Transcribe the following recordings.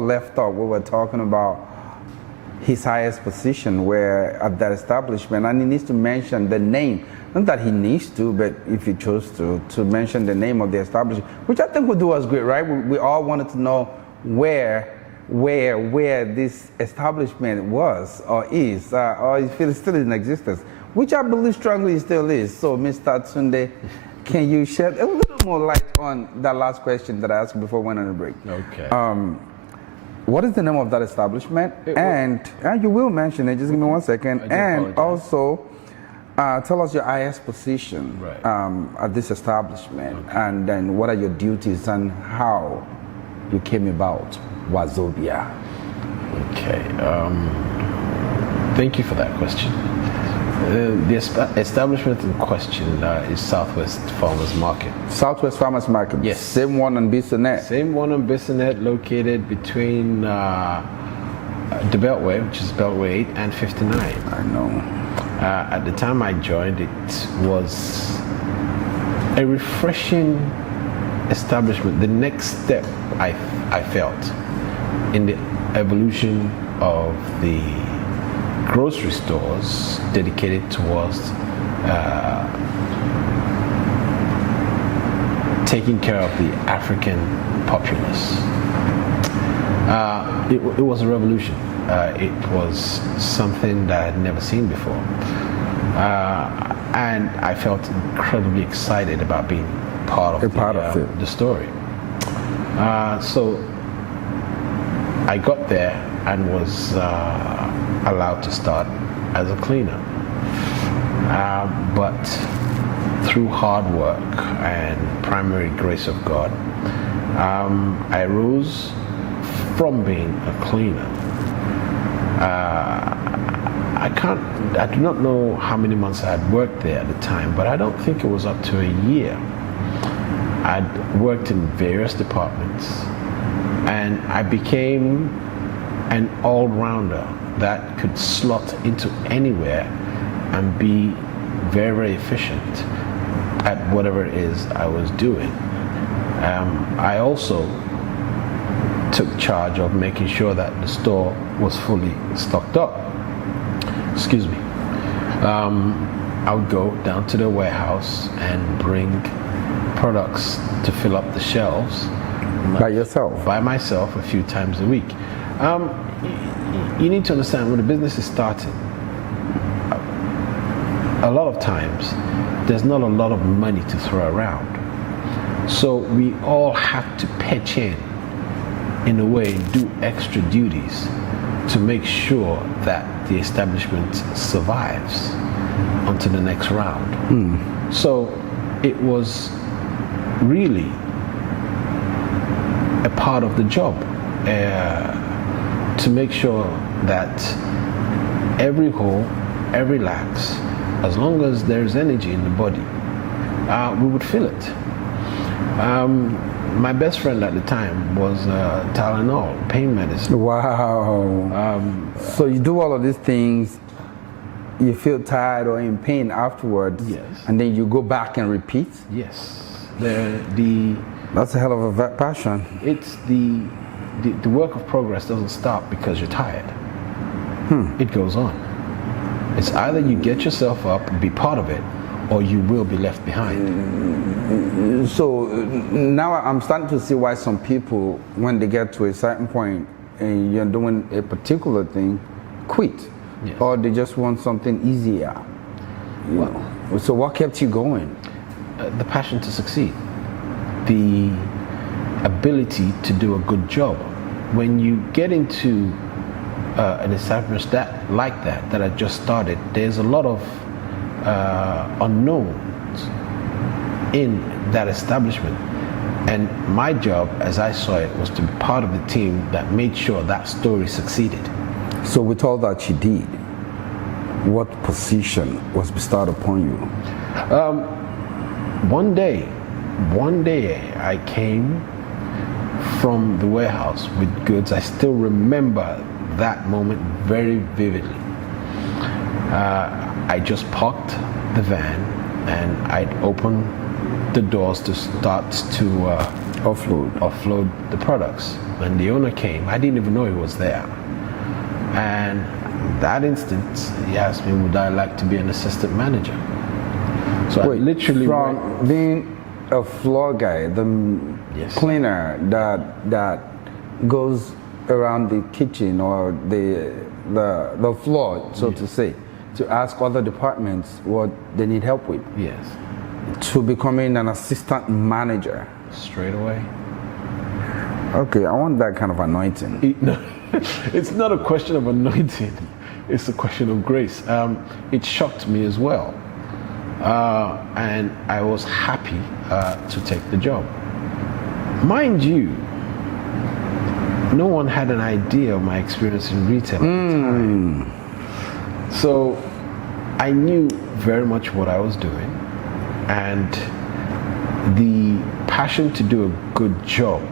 we left off, we were talking about his highest position where at that establishment, and he needs to mention the name. Not that he needs to, but if he chose to mention the name of the establishment, which I think would do us great, right? We all wanted to know where this establishment was or is, or if it's still in existence, which I believe strongly it still is. So, Mr. Tunde, can you shed a little more light on that last question that I asked before we went on a break? Okay. What is the name of that establishment? And you will mention it, just give me 1 second. And also, tell us your highest position at this establishment, and then what are your duties and how you came about Wazobia. Okay. Thank you for that question. The establishment in question is Southwest Farmers Market. Southwest Farmers Market? Yes. Same one on Bissonnet? Same one on Bissonnet, located between the Beltway, which is Beltway 8 and 59. I know. At the time I joined, it was a refreshing establishment. The next step I felt in the evolution of the grocery stores dedicated towards taking care of the African populace. It was a revolution. It was something that I'd never seen before. And I felt incredibly excited about being part of the story. So I got there and was allowed to start as a cleaner. But through hard work and primary grace of God, I rose from being a cleaner. I do not know how many months I had worked there at the time, but I don't think it was up to a year. I'd worked in various departments, and I became an all-rounder that could slot into anywhere and be very, very efficient at whatever it is I was doing. I also took charge of making sure that the store was fully stocked up. Excuse me. I would go down to the warehouse and bring products to fill up the shelves. By yourself? By myself a few times a week. You need to understand, when a business is starting, a lot of times there's not a lot of money to throw around. So we all have to pitch in a way, do extra duties to make sure that the establishment survives onto the next round. So it was really a part of the job to make sure that every hole, every lax, as long as there's energy in the body, we would fill it. My best friend at the time was Tylenol, pain medicine. Wow. So you do all of these things, you feel tired or in pain afterwards, yes, and then you go back and repeat? Yes. That's a hell of a passion. It's the work of progress doesn't stop because you're tired. It goes on. It's either you get yourself up and be part of it, or you will be left behind. So now I'm starting to see why some people, when they get to a certain point and you're doing a particular thing, quit. Yes. Or they just want something easier. You know. So what kept you going? The passion to succeed. The ability to do a good job. When you get into an establishment that I just started, there's a lot of unknowns in that establishment, and my job, as I saw it, was to be part of the team that made sure that story succeeded. So with all that you did, what position was bestowed upon you? One day I came from the warehouse with goods. I still remember that moment very vividly. I just parked the van and I'd open the doors to start to offload the products. When the owner came, I didn't even know he was there. And that instant, he asked me, would I like to be an assistant manager? So I literally from being a floor guy, the cleaner that goes around the kitchen or the floor, so to say, to ask other departments what they need help with. Yes. To becoming an assistant manager. Straight away. Okay, I want that kind of anointing. It's not a question of anointing. It's a question of grace. It shocked me as well. And I was happy to take the job. Mind you, no one had an idea of my experience in retail at the time. So I knew very much what I was doing, and the passion to do a good job,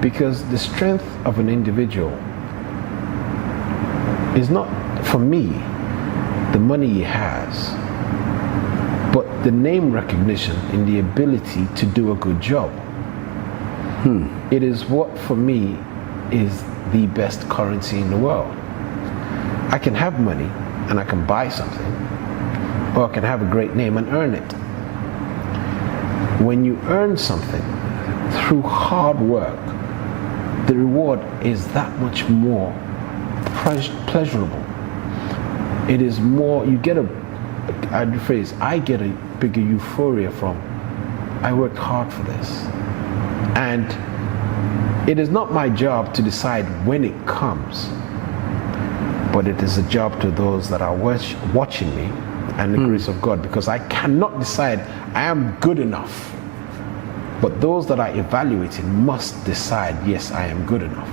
because the strength of an individual is not, for me, the money he has, but the name recognition and the ability to do a good job. It is what, for me, is the best currency in the world. I can have money and I can buy something, or I can have a great name and earn it. When you earn something through hard work, the reward is that much more pleasurable. It is more, you get I get a bigger euphoria from, I worked hard for this. And it is not my job to decide when it comes, but it is a job to those that are watching me and the grace of God, because I cannot decide I am good enough. But those that are evaluating must decide, yes, I am good enough.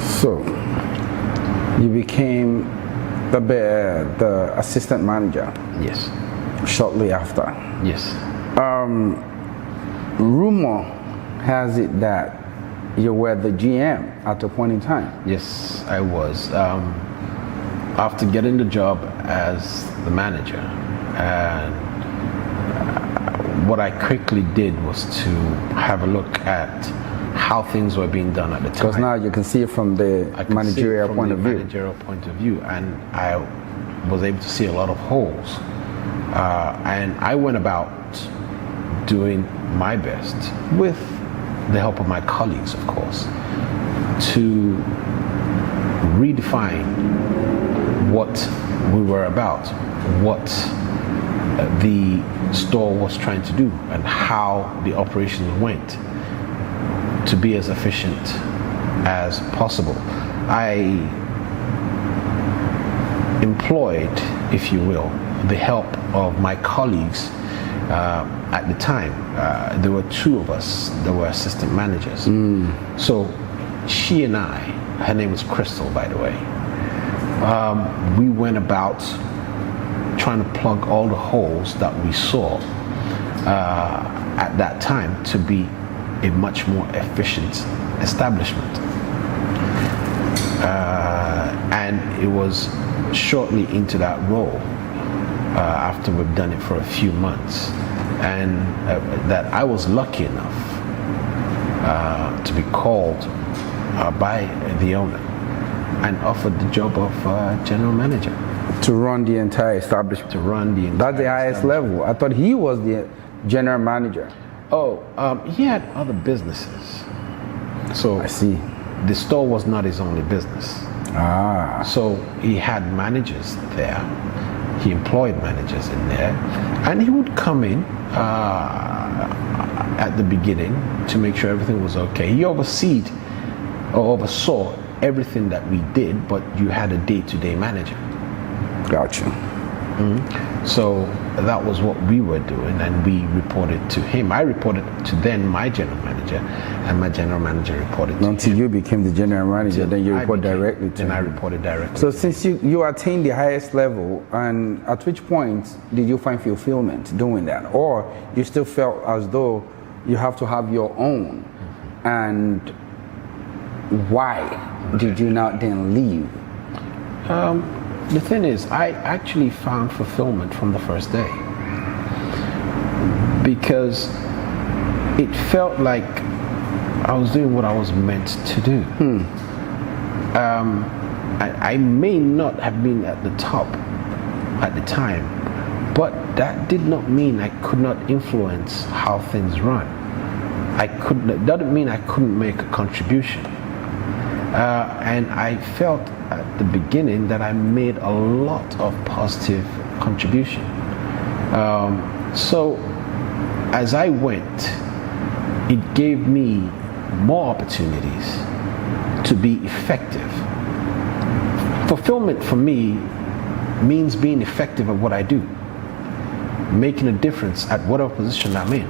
So, you became the assistant manager. Yes. Shortly after. Yes. Rumor has it that you were the GM at a point in time. Yes, I was. After getting the job as the manager, and what I quickly did was to have a look at how things were being done at the time. Because now you can see it from the managerial point of view. Managerial point of view, and I was able to see a lot of holes. And I went about doing my best, with the help of my colleagues, of course, to redefine what we were about, what the store was trying to do, and how the operations went, to be as efficient as possible. I employed, if you will, the help of my colleagues. At the time, there were two of us that were assistant managers. So she and I, her name was Crystal, by the way, we went about trying to plug all the holes that we saw at that time to be a much more efficient establishment. And it was shortly into that role, after we've done it for a few months, and that I was lucky enough to be called by the owner and offered the job of general manager. To run the entire establishment. To run the entire That's the highest level. I thought he was the general manager. Oh, he had other businesses. So I see. The store was not his only business. So he had managers there. He employed managers in there, and he would come in at the beginning to make sure everything was okay. He oversaw everything that we did, but you had a day-to-day manager. Gotcha. So that was what we were doing, and we reported to him. I reported to then my general manager, and my general manager reported to him. Until you became the general manager, then you report directly to him. Then I reported directly. So since you attained the highest level, and at which point did you find fulfillment doing that? Or you still felt as though you have to have your own? And why did you not then leave? The thing is, I actually found fulfillment from the first day. because it felt like I was doing what I was meant to do. I may not have been at the top at the time, but that did not mean I could not influence how things run. That doesn't mean I couldn't make a contribution. And I felt at the beginning that I made a lot of positive contribution. So as I went, it gave me more opportunities to be effective. Fulfillment for me means being effective at what I do, making a difference at whatever position I'm in,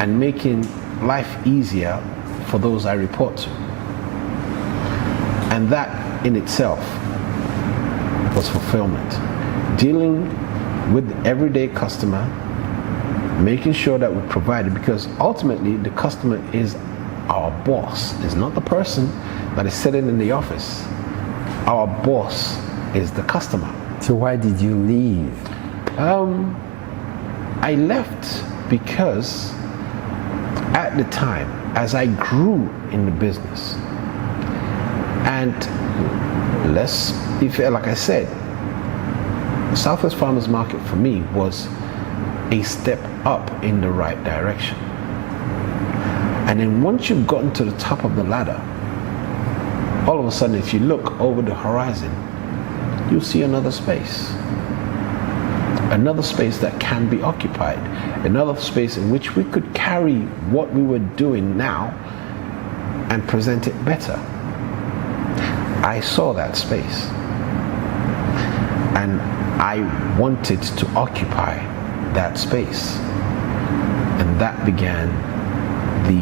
and making life easier for those I report to. And that in itself was fulfillment. Dealing with the everyday customer, making sure that we provided, because ultimately the customer is our boss. It's not the person that is sitting in the office. Our boss is the customer. So why did you leave? I left because at the time, as I grew in the business, and like I said, Southwest Farmers Market for me was a step up in the right direction. And then once you've gotten to the top of the ladder, all of a sudden, if you look over the horizon, you'll see another space that can be occupied, another space in which we could carry what we were doing now and present it better. I saw that space, and I wanted to occupy that space, and that began the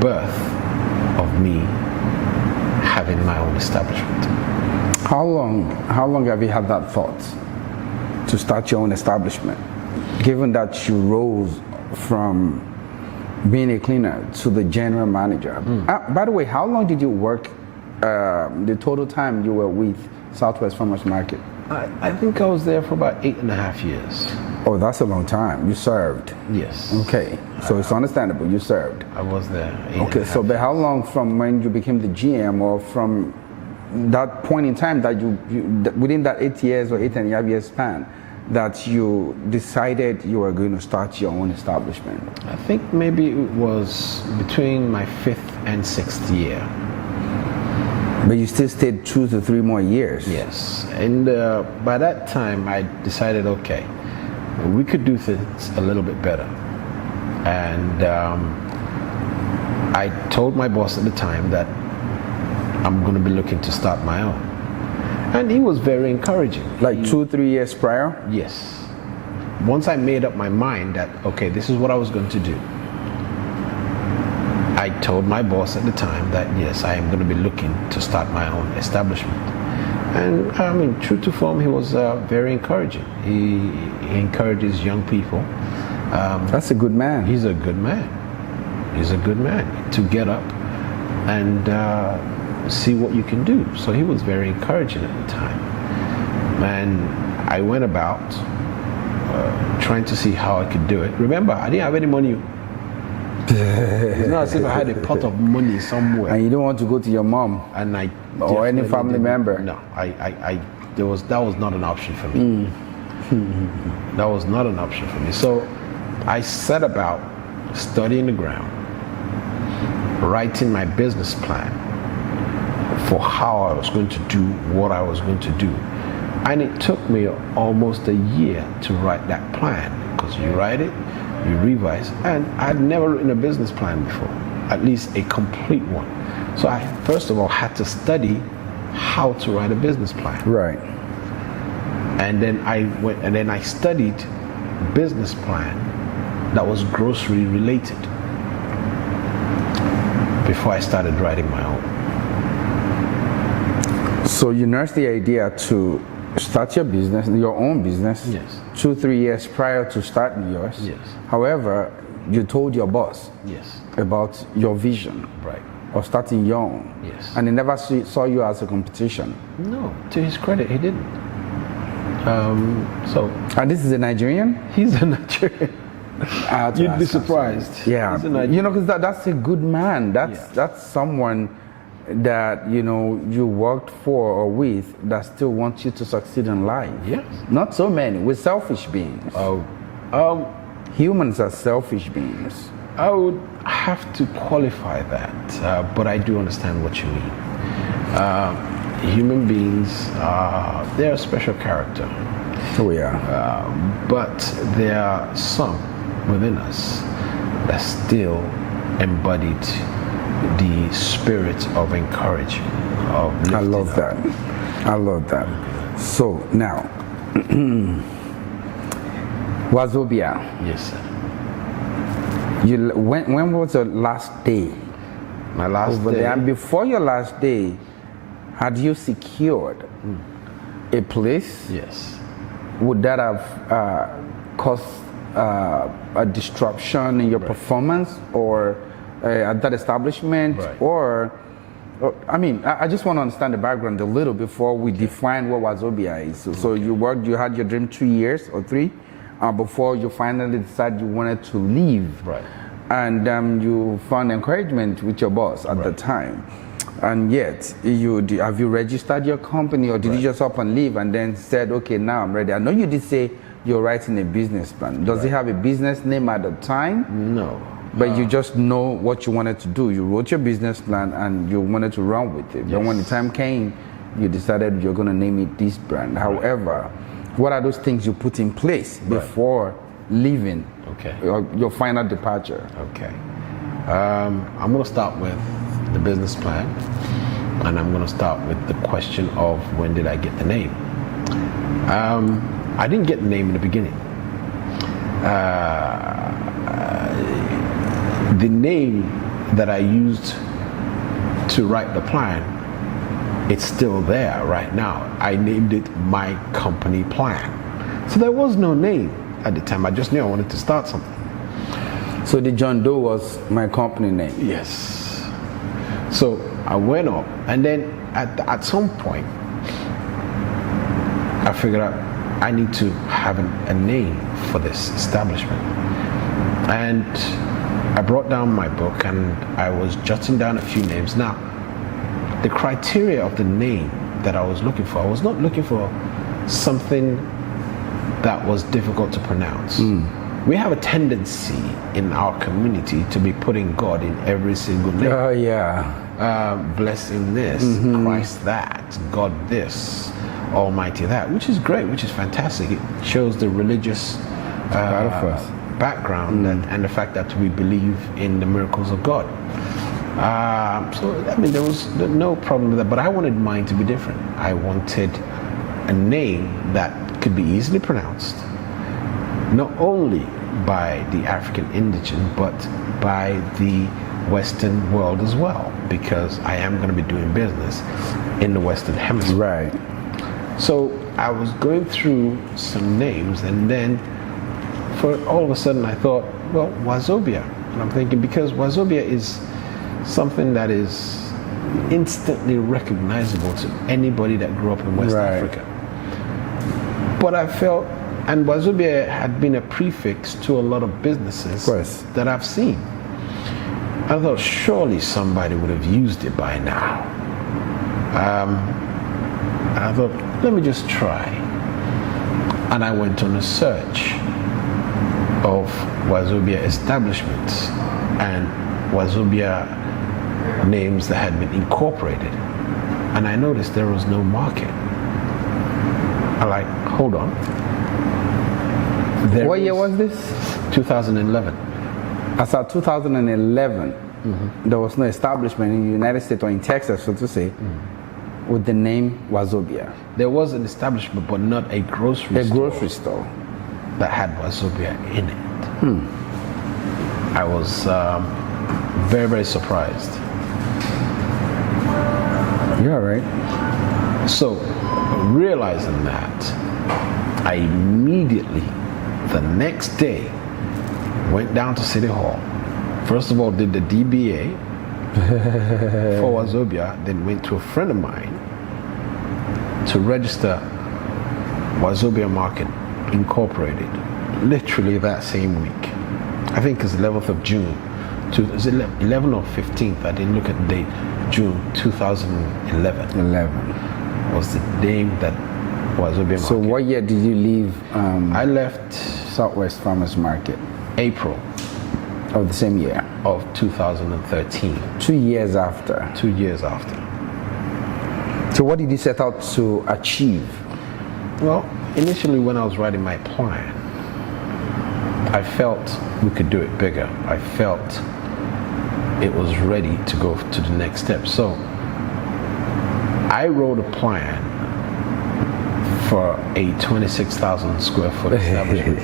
birth of me having my own establishment. How long have you had that thought to start your own establishment, given that you rose from being a cleaner to the general manager? By the way, how long did you work, the total time you were with Southwest Farmers Market? I think I was there for about 8.5 years. Oh, that's a long time. You served. Yes. Okay, so it's understandable. You served. I was there. Okay, so but how long from when you became the GM, or from that point in time that within that 8 years or 8.5 years span, that you decided you were going to start your own establishment? I think maybe it was between my 5th and 6th year. But you still stayed 2 to 3 more years. Yes, and by that time I decided, okay, we could do things a little bit better. And I told my boss at the time that I'm going to be looking to start my own. And he was very encouraging. Like 2 or 3 years prior? Yes. Once I made up my mind that, okay, this is what I was going to do, I told my boss at the time that, yes, I am going to be looking to start my own establishment. And I mean, true to form, he was very encouraging. He encourages young people. That's a good man. He's a good man. He's a good man to get up and see what you can do. So he was very encouraging at the time. And I went about trying to see how I could do it. Remember, I didn't have any money. It's not as if I had a pot of money somewhere. And you don't want to go to your mom and I or any family member. No, that was not an option for me. That was not an option for me. So I set about studying the ground, writing my business plan for how I was going to do what I was going to do. And it took me almost a year to write that plan, because you write it, you revise, and I'd never written a business plan before, at least a complete one. So I first of all had to study how to write a business plan. Right. And then I studied business plan that was grocery related before I started writing my own. So you nursed the idea to start your business, your own business, yes, 2 or 3 years prior to starting yours. Yes. However, you told your boss, yes, about your vision, right, of starting your own. Yes. And he never saw you as a competition. No, to his credit, he didn't. And this is a Nigerian? He's a Nigerian. You'd be surprised. Yeah, because that's a good man. That's someone that you worked for or with that still wants you to succeed in life. Yes. Not so many. We're selfish beings. Humans are selfish beings. I would have to qualify that, but I do understand what you mean. Human beings, they're a special character. Oh yeah. But there are some within us that still embodied the spirit of encouraging, of lifting I love up. that. I love that. So now, Wazobia. Yes, sir. When was your last day? My last over day. there? And before your last day, had you secured a place? Yes. Would that have caused a disruption in your performance or at that establishment? Right. Or I just want to understand the background a little before we define what Wazobia is. So you had your dream 2 years or 3 before you finally decided you wanted to leave. Right. And you found encouragement with your boss at the time. And yet, have you registered your company, or did you just up and leave and then said, okay, now I'm ready? I know you did say you're writing a business plan. Does it have a business name at the time? No. But you just know what you wanted to do. You wrote your business plan and you wanted to run with it. But when the time came, you decided you're going to name it this brand. However, what are those things you put in place before leaving your final departure? Okay. I'm going to start with the business plan, and I'm going to start with the question of when did I get the name. I didn't get the name in the beginning. The name that I used to write the plan, it's still there right now. I named it My Company Plan. So there was no name at the time. I just knew I wanted to start something. So the John Doe was my company name? Yes. So I went up, and then at some point, I figured out I need to have a name for this establishment. And I brought down my book, and I was jotting down a few names. Now, the criteria of the name that I was looking for, I was not looking for something that was difficult to pronounce. We have a tendency in our community to be putting God in every single name. Oh, yeah. Blessing this, Christ that, God this, Almighty that, which is great, which is fantastic. It shows the religious background and the fact that we believe in the miracles of God. There was no problem with that, but I wanted mine to be different. I wanted a name that could be easily pronounced, not only by the African indigent, but by the Western world as well, because I am going to be doing business in the Western Hemisphere. Right. So I was going through some names, and then for all of a sudden I thought, well, Wazobia. And I'm thinking, because Wazobia is something that is instantly recognizable to anybody that grew up in West Africa. But I felt, and Wazobia had been a prefix to a lot of businesses that I've seen. I thought surely somebody would have used it by now. And I thought, let me just try. And I went on a search of Wazobia establishments and Wazobia names that had been incorporated. And I noticed there was no market. I'm like, hold on. What year was this? 2011. As of 2011, there was no establishment in the United States or in Texas, so to say, with the name Wazobia. There was an establishment, but not a grocery store. A grocery store that had Wazobia in it. I was very, very surprised. You're all right. So, realizing that, I immediately, the next day, went down to City Hall. First of all, did the DBA for Wazobia, then went to a friend of mine to register Wazobia Market Incorporated, literally that same week. I think it's 11th of June. Is it 11 or 15th? I didn't look at the date. June 2011. 11 was the day that Wazobia So market. what year did you leave I left Southwest Farmers Market? April Of the same year? of 2013. 2 years after. 2 years after. So what did you set out to achieve? Well, initially when I was writing my plan, I felt we could do it bigger. I felt it was ready to go to the next step. So I wrote a plan for a 26,000 square foot establishment.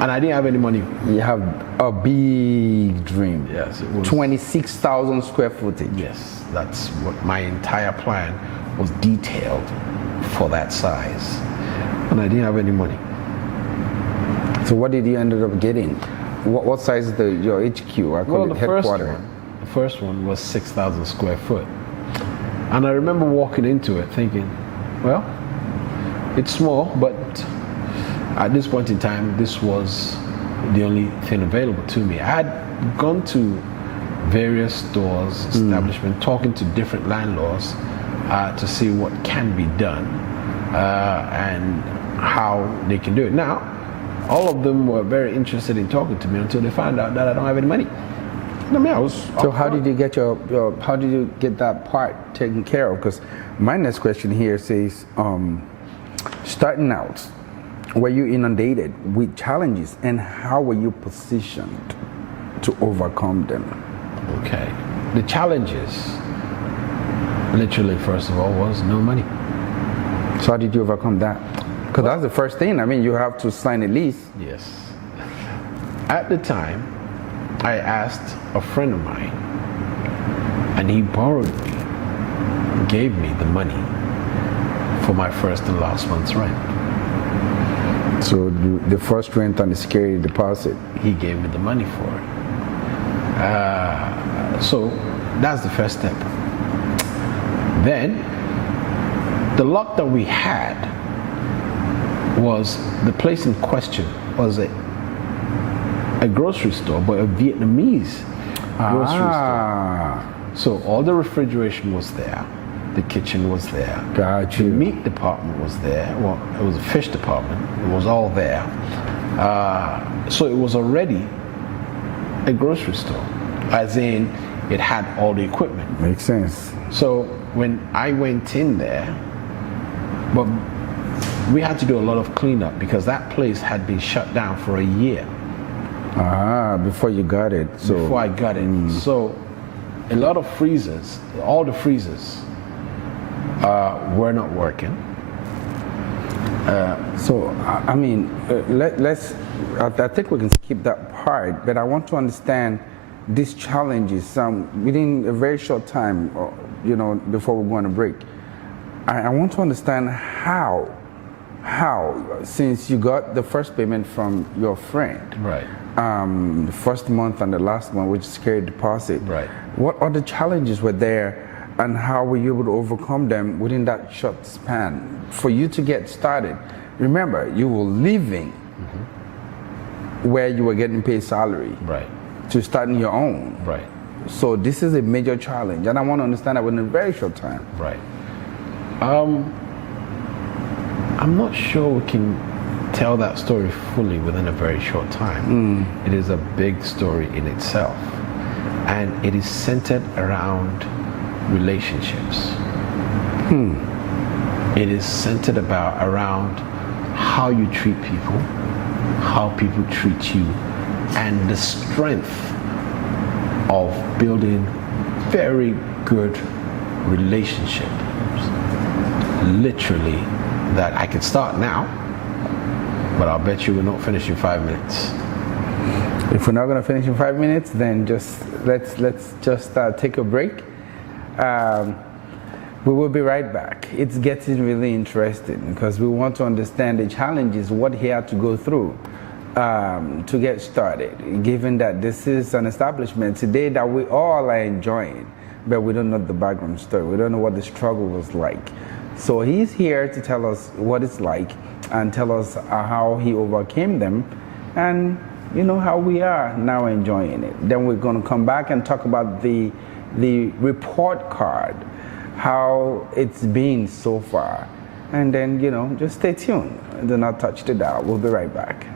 And I didn't have any money. You have a big dream. Yes, it was 26,000 square footage. Yes, that's what my entire plan was detailed for that size. And I didn't have any money. So what did you end up getting? What size is your HQ? I call it headquarters. The first one was 6,000 square foot. And I remember walking into it thinking, well, it's small, but at this point in time, this was the only thing available to me. I had gone to various stores, establishments, talking to different landlords to see what can be done and how they can do it. Now, all of them were very interested in talking to me until they found out that I don't have any money. I mean, I was So how did you get how did you get that part taken care of? Because my next question here says, starting out, were you inundated with challenges and how were you positioned to overcome them? Okay. The challenges, literally, first of all, was no money. So how did you overcome that? Because that's the first thing. I mean, you have to sign a lease. Yes. At the time, I asked a friend of mine, and he borrowed me, gave me the money for my first and last month's rent. So the first rent and the security deposit. He gave me the money for it. So that's the first step. Then, the luck that we had was the place in question was a grocery store, but a Vietnamese grocery store. So all the refrigeration was there, the kitchen was there, Got the you. meat department was there. Well, it was a fish department. It was all there. So it was already a grocery store, as in it had all the equipment. Makes sense. So when I went in there, but we had to do a lot of cleanup because that place had been shut down for a year. Before you got it. So Before I got it. So a lot of freezers, all the freezers were not working. I mean, I think we can skip that part, but I want to understand these challenges within a very short time, before we go on a break. I want to understand how, since you got the first payment from your friend, Right. The first month and the last one, which is security deposit, Right. what other challenges were there and how were you able to overcome them within that short span for you to get started? Remember, you were leaving where you were getting paid salary Right. to starting your own. Right. So this is a major challenge, and I want to understand that within a very short time. Right. I'm not sure we can tell that story fully within a very short time. It is a big story in itself, and it is centered around relationships. It is centered around how you treat people, how people treat you, and the strength of building very good relationships. Literally, that I can start now, but I'll bet you we're not finishing 5 minutes. If we're not going to finish in 5 minutes, then let's just take a break. We will be right back. It's getting really interesting because we want to understand the challenges, what he had to go through to get started, given that this is an establishment today that we all are enjoying, but we don't know the background story. We don't know what the struggle was like. So he's here to tell us what it's like and tell us how he overcame them and you know how we are now enjoying it. Then we're going to come back and talk about the report card, how it's been so far. And then, you know, just stay tuned. Do not touch the dial. We'll be right back.